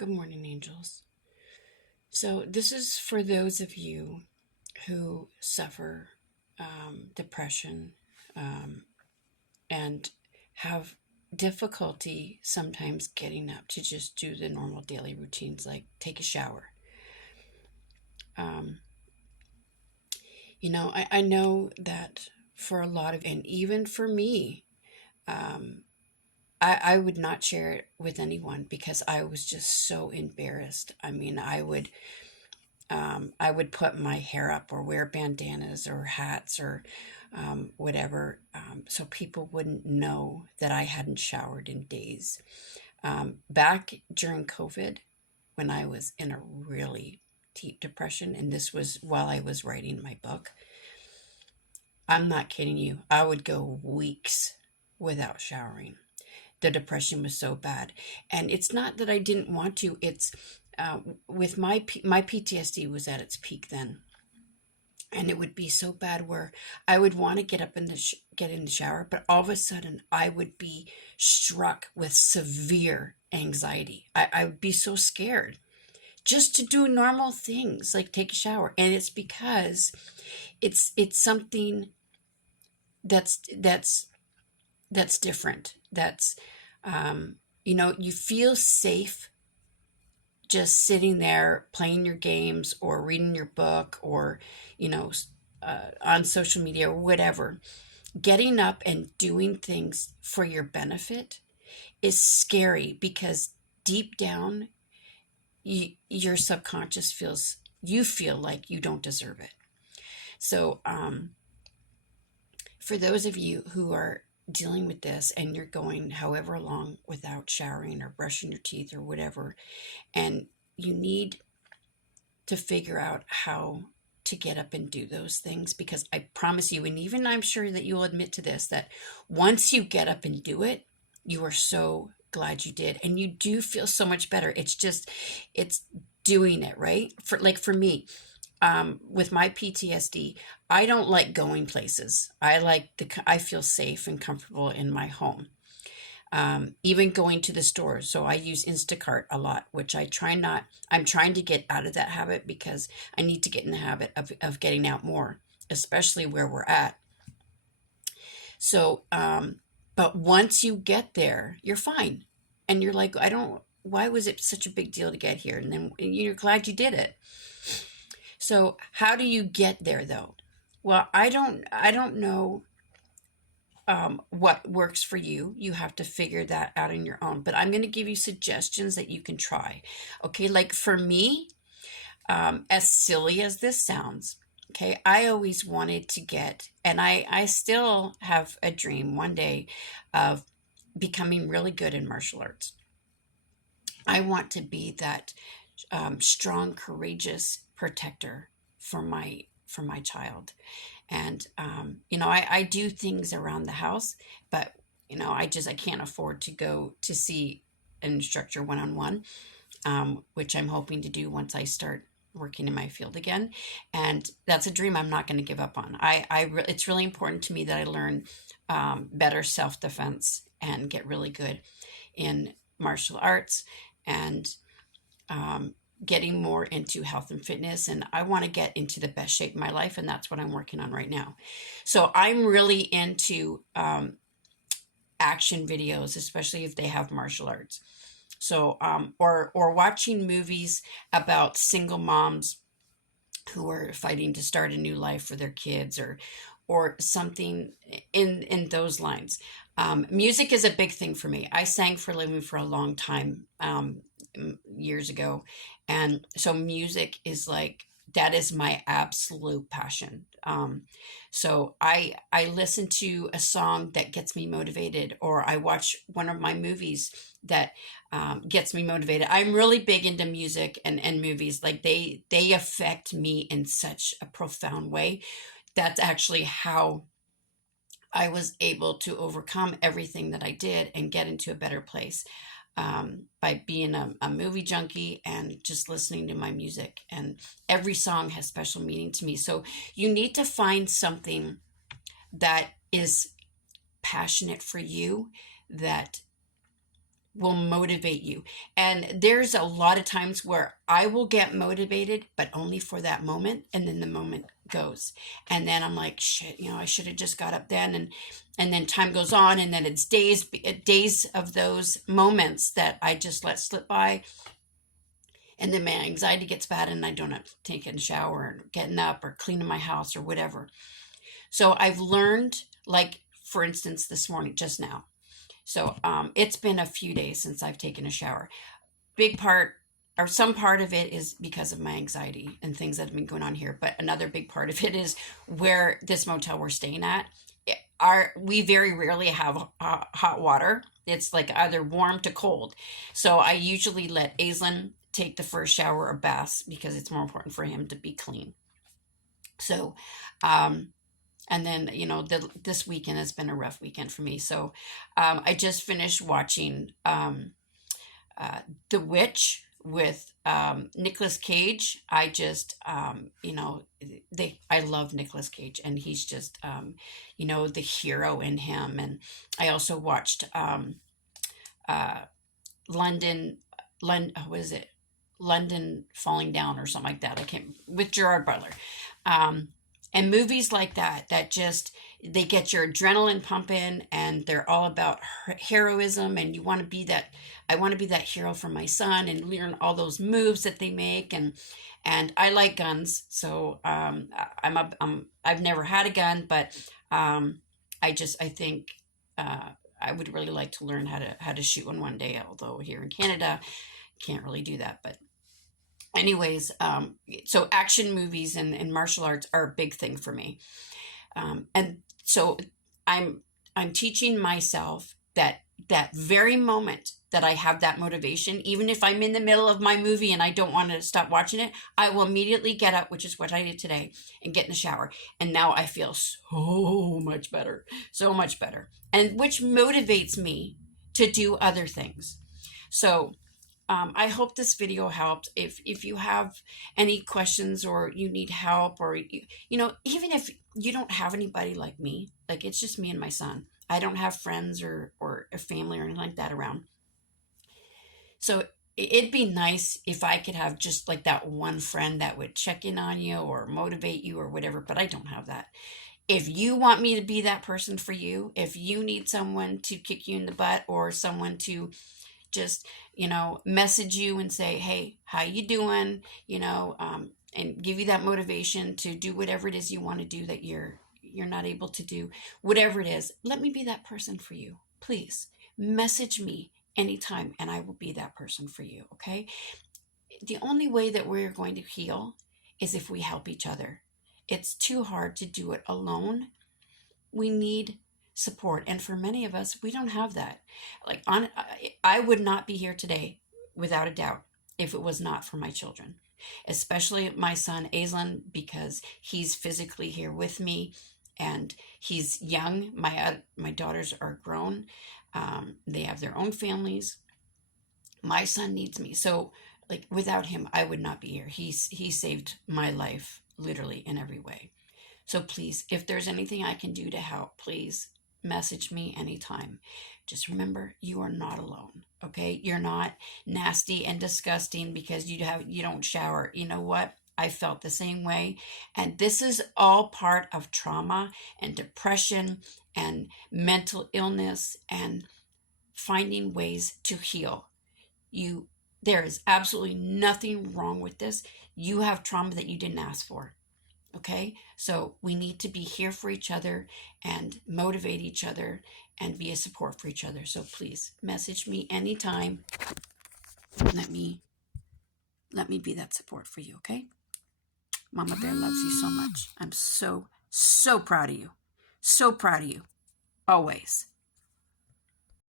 Good morning, angels. So, this is for those of you who suffer depression and have difficulty sometimes getting up to just do the normal daily routines like take a shower. Um, I know that for a lot of, and even for me, I would not share it with anyone because I was just so embarrassed. I mean, I would put my hair up or wear bandanas or hats or whatever, so people wouldn't know that I hadn't showered in days. Back during COVID, when I was in a really deep depression, and this was while I was writing my book, I'm not kidding you, I would go weeks without showering. The depression was so bad. And it's not that I didn't want to, it's with my PTSD was at its peak then. And it would be so bad where I would want to get up and get in the shower, but all of a sudden I would be struck with severe anxiety. I would be so scared just to do normal things like take a shower. And it's because it's something that's different. That's you feel safe just sitting there playing your games or reading your book or on social media or whatever. Getting up and doing things for your benefit is scary because deep down your subconscious you feel like you don't deserve it. So for those of you who are dealing with this and you're going however long without showering or brushing your teeth or whatever, and you need to figure out how to get up and do those things, because I promise you, and even I'm sure that you'll admit to this, that once you get up and do it, you are so glad you did, and you do feel so much better. It's doing it, right? For me, with my PTSD, I don't like going places. I feel safe and comfortable in my home. Even going to the store. So I use Instacart a lot, which I'm trying to get out of that habit because I need to get in the habit of getting out more, especially where we're at. So, but once you get there, you're fine. And you're like, why was it such a big deal to get here? And then you're glad you did it. So how do you get there though? Well, I don't know what works for you. You have to figure that out on your own. But I'm going to give you suggestions that you can try. Okay, like for me, as silly as this sounds, okay, I always wanted to get, and I still have a dream one day of becoming really good in martial arts. I want to be that strong, courageous protector for my child. And I do things around the house, but I can't afford to go to see an instructor one-on-one, which I'm hoping to do once I start working in my field again. And that's a dream I'm not going to give up on. It's really important to me that I learn better self-defense and get really good in martial arts and getting more into health and fitness. And I want to get into the best shape of my life. And that's what I'm working on right now. So I'm really into action videos, especially if they have martial arts. So, or watching movies about single moms who are fighting to start a new life for their kids, or something in those lines. Music is a big thing for me. I sang for a living for a long time, years ago, and so music is that is my absolute passion. So I listen to a song that gets me motivated, or I watch one of my movies that gets me motivated. I'm really big into music and movies. Like they affect me in such a profound way. That's actually how I was able to overcome everything that I did and get into a better place, by being a movie junkie and just listening to my music. And every song has special meaning to me. So you need to find something that is passionate for you, that will motivate you. And there's a lot of times where I will get motivated, but only for that moment. And then the moment goes. And then I'm like, shit, I should have just got up then. And then time goes on, and then it's days of those moments that I just let slip by. And then my anxiety gets bad, and I don't have to take a shower or getting up or cleaning my house or whatever. So I've learned, like, for instance, this morning, just now. So it's been a few days since I've taken a shower. Big part, or some part of it, is because of my anxiety and things that have been going on here. But another big part of it is where this motel we're staying at. We very rarely have hot water. It's like either warm to cold. So I usually let Aislinn take the first shower or bath because it's more important for him to be clean. So, and then, this weekend has been a rough weekend for me. So I just finished watching The Witch with Nicolas Cage. I just, I love Nicolas Cage, and he's just, the hero in him. And I also watched London, what is it? London Falling Down or something like that. I can't, with Gerard Butler. And movies like that just, they get your adrenaline pumping, and they're all about heroism, and you want to be that. I want to be that hero for my son and learn all those moves that they make. And I like guns. So I've never had a gun, but I think I would really like to learn how to shoot one day, although here in Canada can't really do that. But anyways, so action movies and martial arts are a big thing for me. And so I'm teaching myself that very moment that I have that motivation, even if I'm in the middle of my movie and I don't want to stop watching it, I will immediately get up, which is what I did today, and get in the shower. And now I feel so much better, and which motivates me to do other things. So I hope this video helped. If you have any questions, or you need help, or, even if you don't have anybody like me, like it's just me and my son. I don't have friends or a family or anything like that around. So it'd be nice if I could have just like that one friend that would check in on you or motivate you or whatever, but I don't have that. If you want me to be that person for you, if you need someone to kick you in the butt, or someone to just, message you and say, hey, how you doing? And give you that motivation to do whatever it is you want to do that you're not able to do, whatever it is, let me be that person for you. Please message me anytime, and I will be that person for you. Okay. The only way that we're going to heal is if we help each other. It's too hard to do it alone. We need support. And for many of us, we don't have that. Like, I would not be here today, without a doubt, if it was not for my children, especially my son Aislinn, because he's physically here with me, and he's young. My daughters are grown. They have their own families. My son needs me. So, like, without him, I would not be here. He saved my life, literally, in every way. So please, if there's anything I can do to help, please message me anytime. Just remember, you are not alone. Okay, you're not nasty and disgusting because you don't shower. You know what? I felt the same way, and this is all part of trauma and depression and mental illness, and finding ways to heal. There is absolutely nothing wrong with this. You have trauma that you didn't ask for. Okay, so we need to be here for each other and motivate each other and be a support for each other. So please message me anytime. Let me be that support for you. Okay, Mama Bear loves you so much. I'm so proud of you. So proud of you. Always.